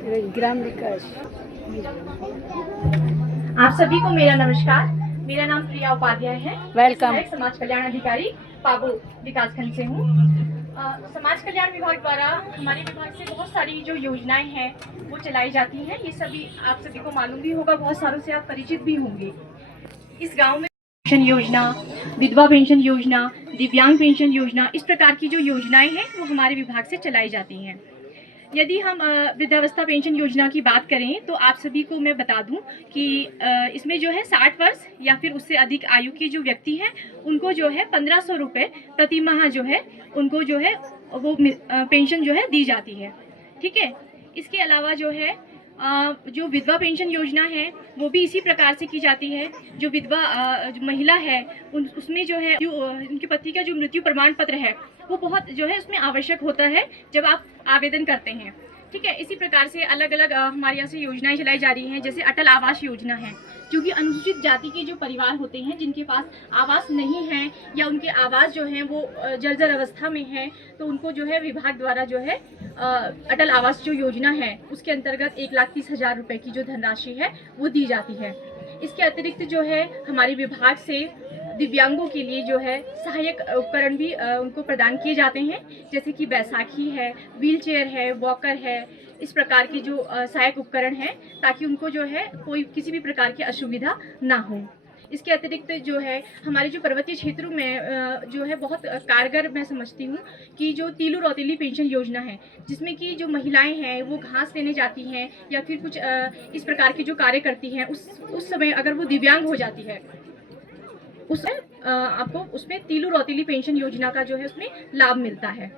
ग्राम विकास। आप सभी को मेरा नमस्कार। मेरा नाम प्रिया उपाध्याय है। वेलकम। मैं समाज कल्याण अधिकारी पाबो विकासखंड से हूँ। समाज कल्याण विभाग द्वारा हमारे विभाग से बहुत सारी जो योजनाएं हैं वो चलाई जाती हैं। ये सभी आप सभी को मालूम भी होगा, बहुत सारों से आप परिचित भी होंगे। इस गांव में पेंशन योजना, विधवा पेंशन योजना, दिव्यांग पेंशन योजना, इस प्रकार की जो योजनाएं हैं वो हमारे विभाग से चलाई जाती हैं। यदि हम वृद्धावस्था पेंशन योजना की बात करें तो आप सभी को मैं बता दूं कि इसमें जो है 60 वर्ष या फिर उससे अधिक आयु के जो व्यक्ति हैं उनको जो है 1500 रुपये प्रति माह जो है उनको जो है वो पेंशन जो है दी जाती है। ठीक है। इसके अलावा जो है जो विधवा पेंशन योजना है वो भी इसी प्रकार से की जाती है। जो विधवा जो महिला है उसमें जो है उनके पति का जो मृत्यु प्रमाण पत्र है वो बहुत जो है उसमें आवश्यक होता है जब आप आवेदन करते हैं। ठीक है। इसी प्रकार से अलग अलग हमारे यहाँ से योजनाएं चलाई जा रही हैं, जैसे अटल आवास योजना है, क्योंकि अनुसूचित जाति के जो परिवार होते हैं जिनके पास आवास नहीं है या उनके आवास जो है वो जर्जर अवस्था में है, तो उनको जो है विभाग द्वारा जो है अटल आवास जो योजना है उसके अंतर्गत 1,30,000 रुपए की जो धनराशि है वो दी जाती है। इसके अतिरिक्त जो है हमारे विभाग से दिव्यांगों के लिए जो है सहायक उपकरण भी उनको प्रदान किए जाते हैं, जैसे कि बैसाखी है, व्हीलचेयर है, वॉकर है, इस प्रकार की जो सहायक उपकरण हैं, ताकि उनको जो है कोई किसी भी प्रकार की असुविधा ना हो। इसके अतिरिक्त जो है हमारे जो पर्वतीय क्षेत्रों में जो है बहुत कारगर मैं समझती हूँ कि जो तीलू रौतेली पेंशन योजना है, जिसमें कि जो महिलाएं हैं वो घास लेने जाती हैं या फिर कुछ इस प्रकार के जो कार्य करती हैं, उस समय अगर वो दिव्यांग हो जाती है उसमें आपको उसमें तीलू रौतेली पेंशन योजना का जो है उसमें लाभ मिलता है।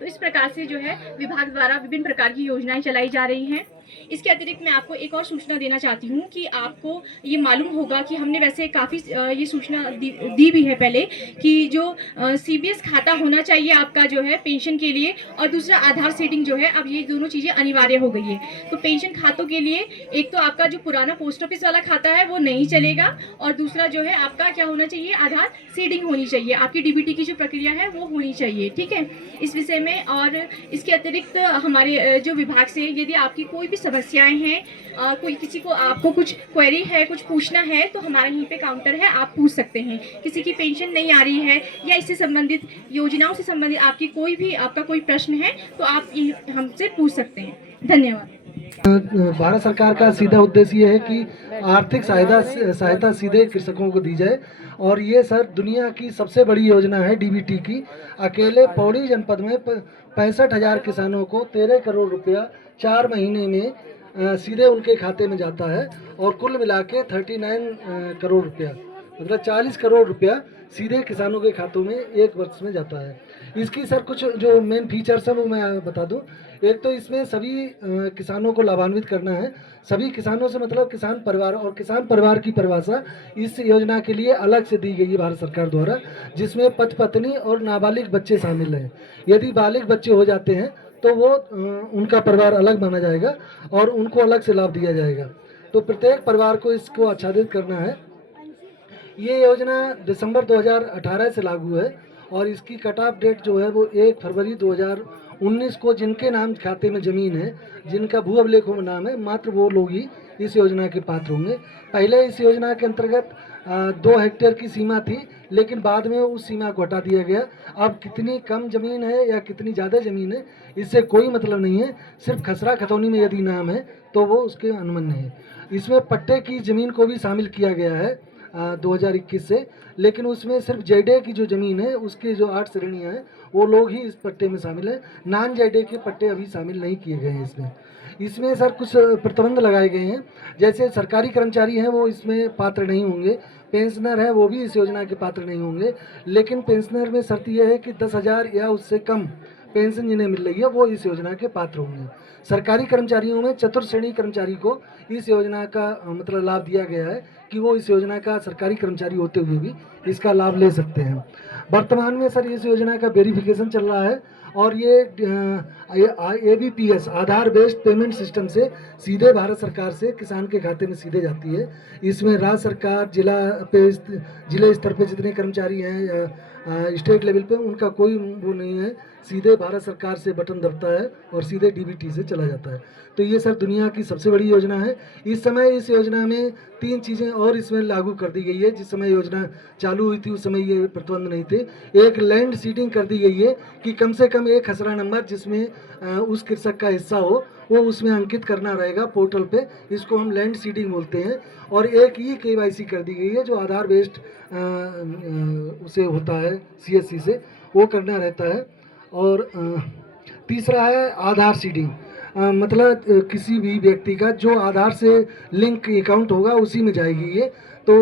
तो इस प्रकार से जो है विभाग द्वारा विभिन्न प्रकार की योजनाएं चलाई जा रही हैं। इसके अतिरिक्त मैं आपको एक और सूचना देना चाहती हूँ कि आपको ये मालूम होगा कि हमने वैसे काफ़ी ये सूचना दी भी है पहले कि जो CBS खाता होना चाहिए आपका जो है पेंशन के लिए, और दूसरा आधार सीडिंग जो है, अब ये दोनों चीज़ें अनिवार्य हो गई है। तो पेंशन खातों के लिए एक तो आपका जो पुराना पोस्ट ऑफिस वाला खाता है वो नहीं चलेगा, और दूसरा जो है आपका क्या होना चाहिए, आधार सीडिंग होनी चाहिए, आपकी DBT की जो प्रक्रिया है वो होनी चाहिए। ठीक है, इस विषय में। और इसके अतिरिक्त हमारे जो विभाग से यदि आपकी कोई भी समस्याएं हैं, कोई किसी को आपको कुछ क्वेरी है, कुछ पूछना है, तो हमारे यहीं पे काउंटर है, आप पूछ सकते हैं। किसी की पेंशन नहीं आ रही है या इससे संबंधित योजनाओं से संबंधित आपकी आपका कोई प्रश्न है तो आप हमसे पूछ सकते हैं। धन्यवाद। भारत सरकार का सीधा उद्देश्य ये है कि आर्थिक सहायता सीधे कृषकों को दी जाए, और ये सर दुनिया की सबसे बड़ी योजना है DBT की। अकेले पौड़ी जनपद में 65,000 किसानों को 13 करोड़ रुपया 4 महीने में सीधे उनके खाते में जाता है, और कुल मिला के 39 करोड़ रुपया, मतलब 40 करोड़ रुपया सीधे किसानों के खातों में एक वर्ष में जाता है। इसकी सर कुछ जो मेन फीचर्स हैं वो मैं बता दूं। एक तो इसमें सभी किसानों को लाभान्वित करना है। सभी किसानों से मतलब किसान परिवार, और किसान परिवार की परिभाषा इस योजना के लिए अलग से दी गई है भारत सरकार द्वारा, जिसमें पति पत्नी और नाबालिग बच्चे शामिल हैं। यदि बालिग बच्चे हो जाते हैं तो वो उनका परिवार अलग माना जाएगा और उनको अलग से लाभ दिया जाएगा। तो प्रत्येक परिवार को इसको आच्छादित करना है। ये योजना दिसंबर 2018 से लागू है, और इसकी कट ऑफ डेट जो है वो 1 फरवरी 2019 को जिनके नाम खाते में ज़मीन है, जिनका भू अभिलेखों में नाम है, मात्र वो लोग ही इस योजना के पात्र होंगे। पहले इस योजना के अंतर्गत 2 हेक्टेयर की सीमा थी, लेकिन बाद में उस सीमा को हटा दिया गया। अब कितनी कम ज़मीन है या कितनी ज़्यादा ज़मीन है इससे कोई मतलब नहीं है, सिर्फ खसरा खतौनी में यदि नाम है तो वो उसके अनुमन्य है। इसमें पट्टे की ज़मीन को भी शामिल किया गया है 2021 से, लेकिन उसमें सिर्फ जेडे की जो ज़मीन है उसकी जो 8 श्रेणियाँ हैं वो लोग ही इस पट्टे में शामिल हैं। नॉन जेडे के पट्टे अभी शामिल नहीं किए गए हैं इसमें सर कुछ प्रतिबंध लगाए गए हैं। जैसे सरकारी कर्मचारी हैं वो इसमें पात्र नहीं होंगे, पेंशनर हैं वो भी इस योजना के पात्र नहीं होंगे, लेकिन पेंशनर में शर्त यह है कि 10,000 या उससे कम पेंशन जिन्हें मिल रही है वो इस योजना के पात्र होंगे। सरकारी कर्मचारियों में चतुर्श्रेणी कर्मचारी को इस योजना का मतलब लाभ दिया गया है कि वो इस योजना का सरकारी कर्मचारी होते हुए भी इसका लाभ ले सकते हैं। वर्तमान में सर इस योजना का वेरिफिकेशन चल रहा है, और ये ABPS आधार बेस्ड पेमेंट सिस्टम से सीधे भारत सरकार से किसान के खाते में सीधे जाती है। इसमें राज्य सरकार, जिले स्तर पे जितने कर्मचारी हैं, स्टेट लेवल पे, उनका कोई वो नहीं है। सीधे भारत सरकार से बटन दबता है और सीधे डीबीटी से चला जाता है। तो ये सर दुनिया की सबसे बड़ी योजना है। इस समय इस योजना में 3 चीज़ें और इसमें लागू कर दी गई है। जिस समय योजना चालू हुई थी उस समय ये प्रतिबंध नहीं थे। एक लैंड सीडिंग कर दी गई है कि कम से कम एक खसरा नंबर जिसमें उस कृषक का हिस्सा हो वो उसमें अंकित करना रहेगा पोर्टल पे। इसको हम लैंड सीडिंग बोलते हैं। और एक ई केवाईसी कर दी गई है जो आधार बेस्ड उसे होता है सीएससी से, वो करना रहता है। और तीसरा है आधार सीडिंग, मतलब किसी भी व्यक्ति का जो आधार से लिंक अकाउंट होगा उसी में जाएगी ये। तो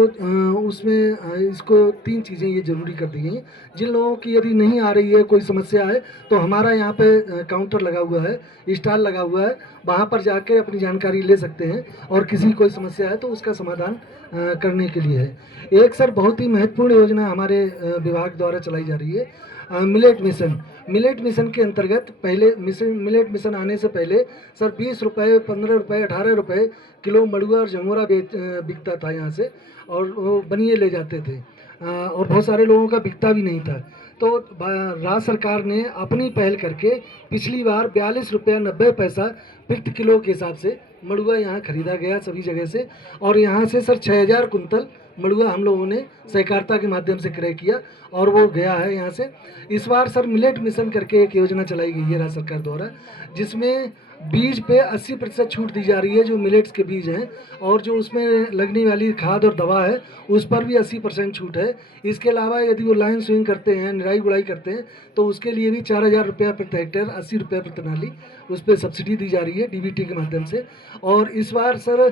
उसमें इसको 3 चीज़ें ये ज़रूरी कर दी गई हैं। जिन लोगों की यदि नहीं आ रही है, कोई समस्या है, तो हमारा यहाँ पे काउंटर लगा हुआ है, स्टॉल लगा हुआ है, वहाँ पर जाकर अपनी जानकारी ले सकते हैं और किसी कोई समस्या है तो उसका समाधान करने के लिए है। एक सर बहुत ही महत्वपूर्ण योजना हमारे विभाग द्वारा चलाई जा रही है, मिलेट मिशन। मिलेट मिशन के अंतर्गत पहले मिलेट मिशन आने से पहले सर 20 रुपये, 15 रुपये, 18 रुपये किलो मड़ुआ और जमोरा बिकता था यहाँ से, और वो बनिए ले जाते थे, और बहुत सारे लोगों का बिकता भी नहीं था। तो राज्य सरकार ने अपनी पहल करके पिछली बार 42 रुपया 90 पैसा प्रति किलो के हिसाब से मड़ुआ यहाँ खरीदा गया सभी जगह से, और यहाँ से सर 6000 कुंतल मड़ुआ हम लोगों ने सहकारिता के माध्यम से क्रय किया और वो गया है यहाँ से। इस बार सर मिलेट मिशन करके एक योजना चलाई गई है राज्य सरकार द्वारा, जिसमें बीज पे 80% छूट दी जा रही है जो मिलेट्स के बीज हैं, और जो उसमें लगने वाली खाद और दवा है उस पर भी 80% छूट है। इसके अलावा यदि वो लाइन स्विंग करते हैं, निराई गुड़ाई करते हैं, तो उसके लिए भी 4000 रुपया प्रति हेक्टेयर, 80 रुपये प्रति नाली उस पर सब्सिडी दी जा रही है डीबीटी के माध्यम से। और इस बार सर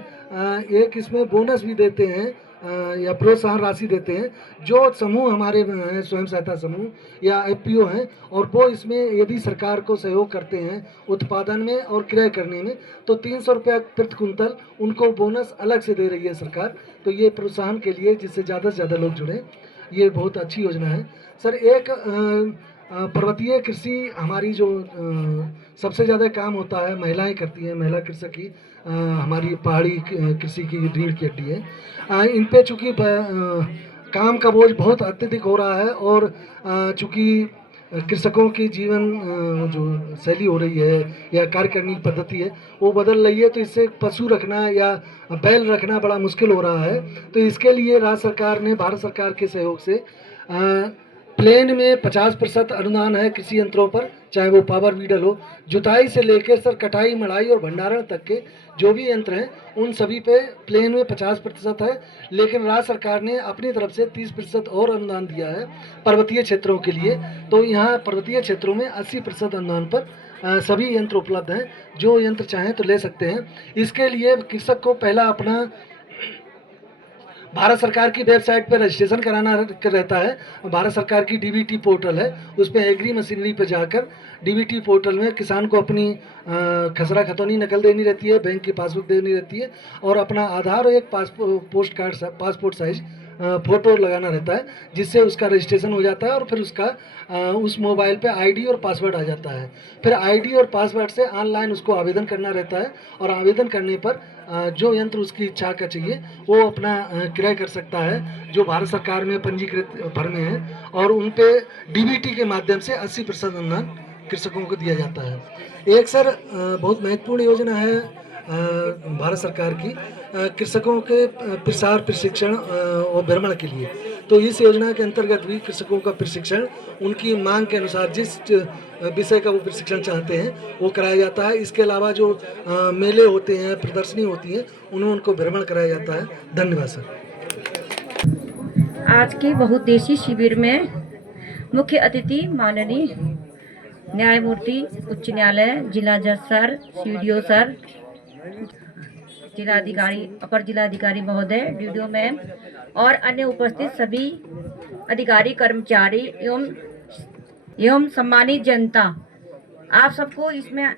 एक इसमें बोनस भी देते हैं या प्रोत्साहन राशि देते हैं जो समूह हमारे हैं, स्वयं सहायता समूह या एफपीओ हैं, और वो इसमें यदि सरकार को सहयोग करते हैं उत्पादन में और क्रय करने में, तो 300 रुपया प्रति कुंतल उनको बोनस अलग से दे रही है सरकार। तो ये प्रोत्साहन के लिए, जिससे ज़्यादा से ज़्यादा लोग जुड़े, ये बहुत अच्छी योजना है सर। एक पर्वतीय कृषि हमारी जो सबसे ज़्यादा काम होता है महिलाएं करती हैं, महिला कृषक ही हमारी पहाड़ी कृषि की रीढ़ की हड्डी है। इन पे चूँकि काम का बोझ बहुत अत्यधिक हो रहा है, और चूँकि कृषकों की जीवन जो शैली हो रही है या कार्य करने की पद्धति है वो बदल रही है, तो इससे पशु रखना या बैल रखना बड़ा मुश्किल हो रहा है। तो इसके लिए राज्य सरकार ने भारत सरकार के सहयोग से प्लेन में 50% अनुदान है कृषि यंत्रों पर, चाहे वो पावर वीडर हो, जुताई से लेकर सर कटाई, मढ़ाई और भंडारण तक के जो भी यंत्र हैं उन सभी पे प्लेन में 50% है। लेकिन राज्य सरकार ने अपनी तरफ से 30% और अनुदान दिया है पर्वतीय क्षेत्रों के लिए। तो यहाँ पर्वतीय क्षेत्रों में 80% अनुदान पर सभी यंत्र उपलब्ध हैं, जो यंत्र चाहें तो ले सकते हैं। इसके लिए कृषक को पहला अपना भारत सरकार की वेबसाइट पर रजिस्ट्रेशन कराना रहता है। भारत सरकार की डीबीटी पोर्टल है, उस पर एग्री मशीनरी पर जाकर डीबीटी पोर्टल में किसान को अपनी खसरा खतौनी नकल देनी रहती है, बैंक की पासबुक देनी रहती है, और अपना आधार और एक पासपोर्ट साइज फ़ोटो लगाना रहता है, जिससे उसका रजिस्ट्रेशन हो जाता है। और फिर उसका उस मोबाइल पे आईडी और पासवर्ड आ जाता है। फिर आईडी और पासवर्ड से ऑनलाइन उसको आवेदन करना रहता है, और आवेदन करने पर जो यंत्र उसकी इच्छा का चाहिए वो अपना क्रय कर सकता है, जो भारत सरकार में पंजीकृत फर्में हैं, और उन पे डीबीटी के माध्यम से 80% अनुदान कृषकों को दिया जाता है। एक सर बहुत महत्वपूर्ण योजना है भारत सरकार की कृषकों के प्रसार, प्रशिक्षण और भ्रमण के लिए। तो इस योजना के अंतर्गत भी कृषकों का प्रशिक्षण उनकी मांग के अनुसार जिस विषय का वो प्रशिक्षण चाहते हैं वो कराया जाता है। इसके अलावा जो मेले होते हैं, प्रदर्शनी होती है, उन्हें उनको भ्रमण कराया जाता है। धन्यवाद सर। आज के बहुउद्देशीय शिविर में मुख्य अतिथि माननीय न्यायमूर्ति उच्च न्यायालय, जिला जज सर, सीडीओ सर, जिलाधिकारी, अपर जिलाधिकारी महोदय, डीडीओ मैम और अन्य उपस्थित सभी अधिकारी, कर्मचारी एवं सम्मानित जनता, आप सबको इसमें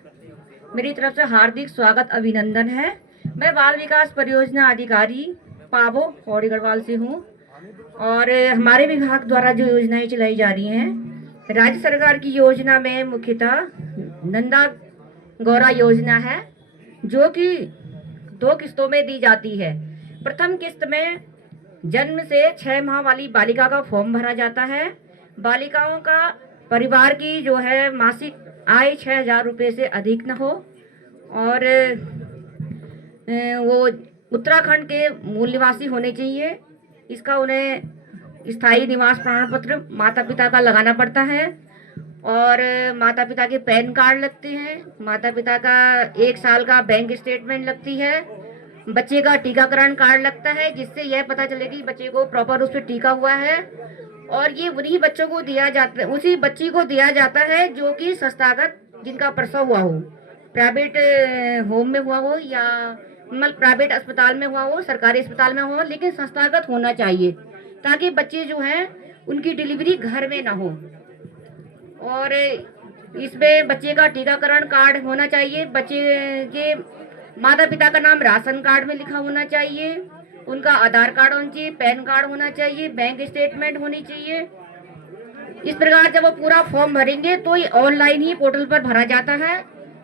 मेरी तरफ से हार्दिक स्वागत, अभिनंदन है। मैं बाल विकास परियोजना अधिकारी पाबो पौड़ी गढ़वाल से हूँ, और हमारे विभाग द्वारा जो योजनाएं चलाई जा रही हैं, राज्य सरकार की योजना में मुख्यतः नंदा गौरा योजना है, जो कि 2 किस्तों में दी जाती है। प्रथम किस्त में जन्म से 6 माह वाली बालिका का फॉर्म भरा जाता है। बालिकाओं का परिवार की जो है मासिक आय 6,000 रुपये से अधिक न हो और वो उत्तराखंड के मूल निवासी होने चाहिए। इसका उन्हें स्थायी निवास प्रमाण पत्र माता पिता का लगाना पड़ता है और माता पिता के पैन कार्ड लगते हैं, माता पिता का 1 साल का बैंक स्टेटमेंट लगती है, बच्चे का टीकाकरण कार्ड लगता है जिससे यह पता चले कि बच्चे को प्रॉपर रूप से टीका हुआ है और ये उन्हीं बच्चों को दिया जाता है, उसी बच्ची को दिया जाता है जो कि संस्थागत जिनका प्रसव हुआ हो, प्राइवेट होम में हुआ हो या मतलब प्राइवेट अस्पताल में हुआ हो, सरकारी अस्पताल में हो, लेकिन संस्थागत होना चाहिए ताकि बच्चे जो हैं उनकी डिलीवरी घर में ना हो। और इसमें बच्चे का टीकाकरण कार्ड होना चाहिए, बच्चे के माता पिता का नाम राशन कार्ड में लिखा होना चाहिए, उनका आधार कार्ड होना चाहिए, पैन कार्ड होना चाहिए, बैंक स्टेटमेंट होनी चाहिए। इस प्रकार जब वो पूरा फॉर्म भरेंगे तो ये ऑनलाइन ही पोर्टल पर भरा जाता है।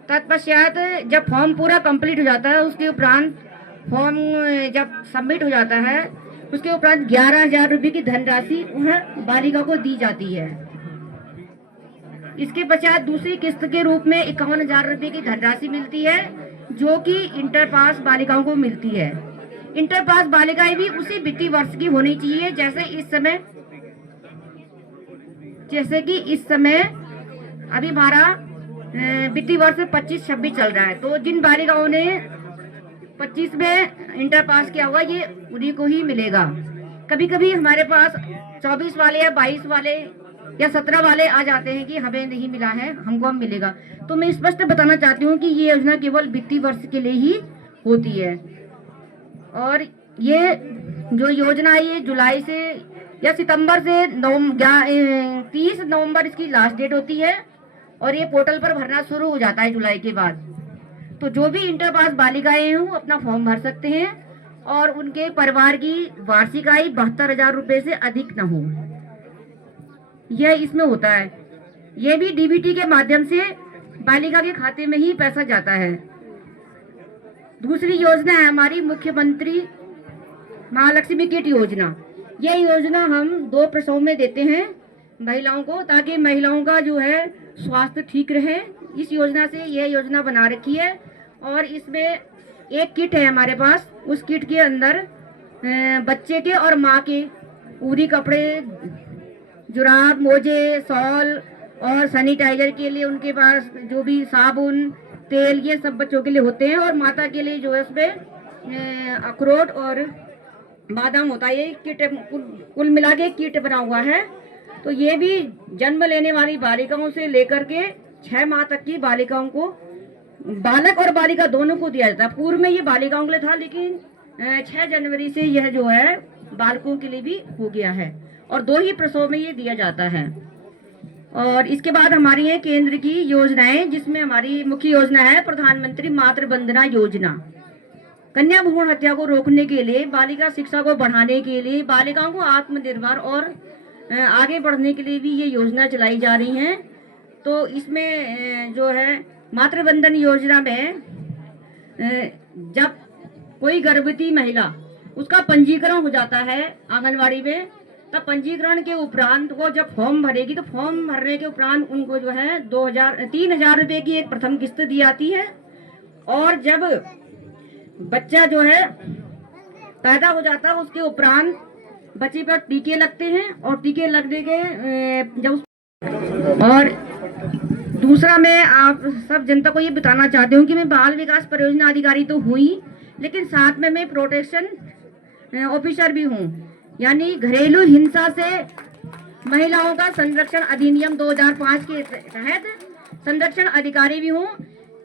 तत्पश्चात जब फॉर्म पूरा कंप्लीट हो जाता है उसके उपरांत फॉर्म जब सबमिट हो जाता है उसके उपरांत 11,000 रुपये की धनराशि वह बालिका को दी जाती है। इसके पश्चात दूसरी किस्त के रूप में 51,000 रुपये की धनराशि मिलती है जो कि इंटर पास बालिकाओं को मिलती है। इंटर पास बालिकाएं भी उसी वित्तीय वर्ष की होनी चाहिए जैसे कि इस समय अभी हमारा वित्तीय वर्ष 25-26 चल रहा है, तो जिन बालिकाओं ने 25 में इंटर पास किया हुआ ये उन्हीं को ही मिलेगा। कभी कभी हमारे पास 24 वाले या 22 वाले या 17 वाले आ जाते हैं कि हमें नहीं मिला है, हमको अब मिलेगा। तो मैं स्पष्ट बताना चाहती हूँ कि ये योजना केवल वित्तीय वर्ष के लिए ही होती है और ये जो योजना है ये जुलाई से या सितंबर से 30 नवंबर इसकी लास्ट डेट होती है और ये पोर्टल पर भरना शुरू हो जाता है जुलाई के बाद। तो जो भी इंटर पास बालिकाएं हों अपना फॉर्म भर सकते हैं और उनके परिवार की वार्षिक आय 72,000 रुपये से अधिक न हो, यह इसमें होता है। यह भी डीबीटी के माध्यम से बालिका के खाते में ही पैसा जाता है। दूसरी योजना है हमारी मुख्यमंत्री महालक्ष्मी किट योजना। यह योजना हम 2 प्रसव में देते हैं महिलाओं को ताकि महिलाओं का जो है स्वास्थ्य ठीक रहे। इस योजना से यह योजना बना रखी है और इसमें एक किट है हमारे पास। उस किट के अंदर बच्चे के और माँ के पूरी कपड़े, जुराब, मोजे, शॉल और सैनिटाइजर के लिए उनके पास जो भी साबुन, तेल, ये सब बच्चों के लिए होते हैं और माता के लिए जो है उसमें अखरोट और बादाम होता है। ये किट कुल मिला के किट बना हुआ है। तो ये भी जन्म लेने वाली बालिकाओं से लेकर के 6 माह तक की बालिकाओं को, बालक और बालिका दोनों को दिया जाता है। पूर्व में ये बालिकाओं के लिए था लेकिन 6 जनवरी से यह जो है बालकों के लिए भी हो गया है और 2 ही प्रसव में ये दिया जाता है। और इसके बाद हमारी है केंद्र की योजनाएं, जिसमें हमारी मुख्य योजना है प्रधानमंत्री मातृ वंदना योजना। कन्या भ्रूण हत्या को रोकने के लिए, बालिका शिक्षा को बढ़ाने के लिए, बालिकाओं को आत्मनिर्भर और आगे बढ़ने के लिए भी ये योजना चलाई जा रही है। तो इसमें जो है मातृ वंदन योजना में जब कोई गर्भवती महिला उसका पंजीकरण हो जाता है आंगनवाड़ी में, तब पंजीकरण के उपरांत वो जब फॉर्म भरेगी तो फॉर्म भरने के उपरांत उनको जो है 3,000 रुपये की एक प्रथम किस्त दी जाती है। और जब बच्चा जो है पैदा हो जाता है उसके उपरांत बच्चे पर टीके लगते हैं और टीके लगने के और दूसरा मैं आप सब जनता को ये बताना चाहती हूँ कि मैं बाल विकास परियोजना अधिकारी तो हुई लेकिन साथ में मैं प्रोटेक्शन ऑफिसर भी हूँ, यानी घरेलू हिंसा से महिलाओं का संरक्षण अधिनियम 2005 के तहत संरक्षण अधिकारी भी हूँ।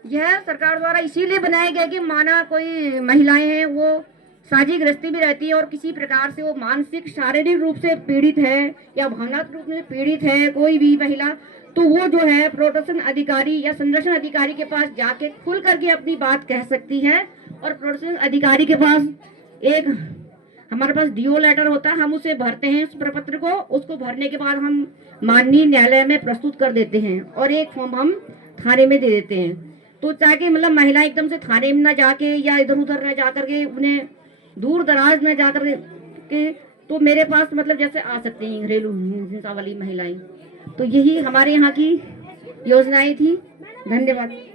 यह सरकार द्वारा इसीलिए बनाया गया कि माना कोई महिलाएं हैं वो साझी गृहस्थी भी रहती है और किसी प्रकार से वो मानसिक शारीरिक रूप से पीड़ित है या भावनात्मक रूप से पीड़ित है कोई भी महिला, तो वो जो है प्रोटेक्शन अधिकारी या संरक्षण अधिकारी के पास जाके खुल करके अपनी बात कह सकती है। और प्रोटेक्शन अधिकारी के पास एक हमारे पास डीओ लेटर होता है, हम उसे भरते हैं उस प्रपत्र को, उसको भरने के बाद हम माननीय न्यायालय में प्रस्तुत कर देते हैं और एक फॉर्म हम थाने में दे देते हैं। तो चाहे मतलब महिला एकदम से थाने में न जाके या इधर उधर न जा करके, उन्हें दूर दराज न जा करके, तो मेरे पास मतलब जैसे आ सकते हैं घरेलू हिंसा वाली महिलाएं। तो यही हमारे यहाँ की योजनाएं थी। धन्यवाद। एक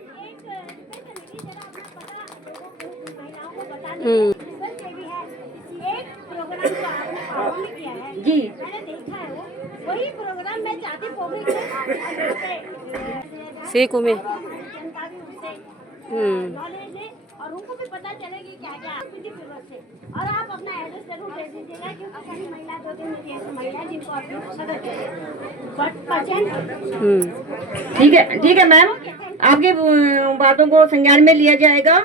प्रोग्राम जो आपने पावर में किया है, जी मैंने देखा है वही प्रोग्राम मैं चाहती पब्लिक सीखू में जनता भी उससे नॉलेज ले और उनको भी पता चले कि क्या क्या आपकी जरूरत है। और आप अपना एड्रेस जरूर दे दीजिएगा कि अपनी महिला जो कि मेरी ऐसी महिला जिनको अपनी सदस्य ठीक है मैम, आपकी बातों को संज्ञान में लिया जाएगा।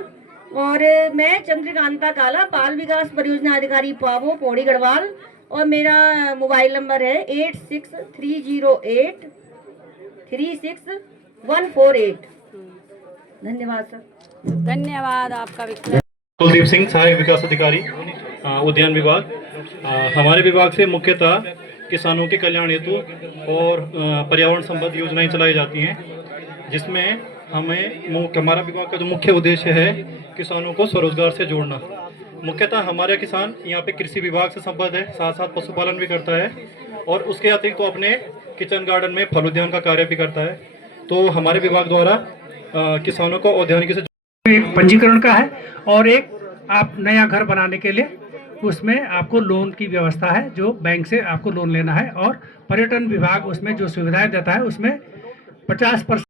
और मैं चंद्रकांता काला, बाल विकास परियोजना अधिकारी पावो, पौड़ी गढ़वाल, और मेरा मोबाइल नंबर है 8630836148। धन्यवाद सर। धन्यवाद आपका विक्रम। कुलदीप सिंह, सहायक विकास अधिकारी, उद्यान विभाग। हमारे विभाग से मुख्यतः किसानों के कल्याण हेतु और पर्यावरण संबंधी योजनाएं चलाई जाती हैं, जिसमें हमारा विभाग का जो मुख्य उद्देश्य है किसानों को स्वरोजगार से जोड़ना। मुख्यतः हमारे किसान यहाँ पे कृषि विभाग से संबद्ध है, साथ साथ पशुपालन भी करता है और उसके अतिरिक्त तो अपने किचन गार्डन में फल उद्यान का कार्य भी करता है। तो हमारे विभाग द्वारा किसानों को औद्यानिकी से एक पंजीकरण का है और एक आप नया घर बनाने के लिए उसमें आपको लोन की व्यवस्था है, जो बैंक से आपको लोन लेना है। और पर्यटन विभाग उसमें जो सुविधाएं देता है उसमें 50%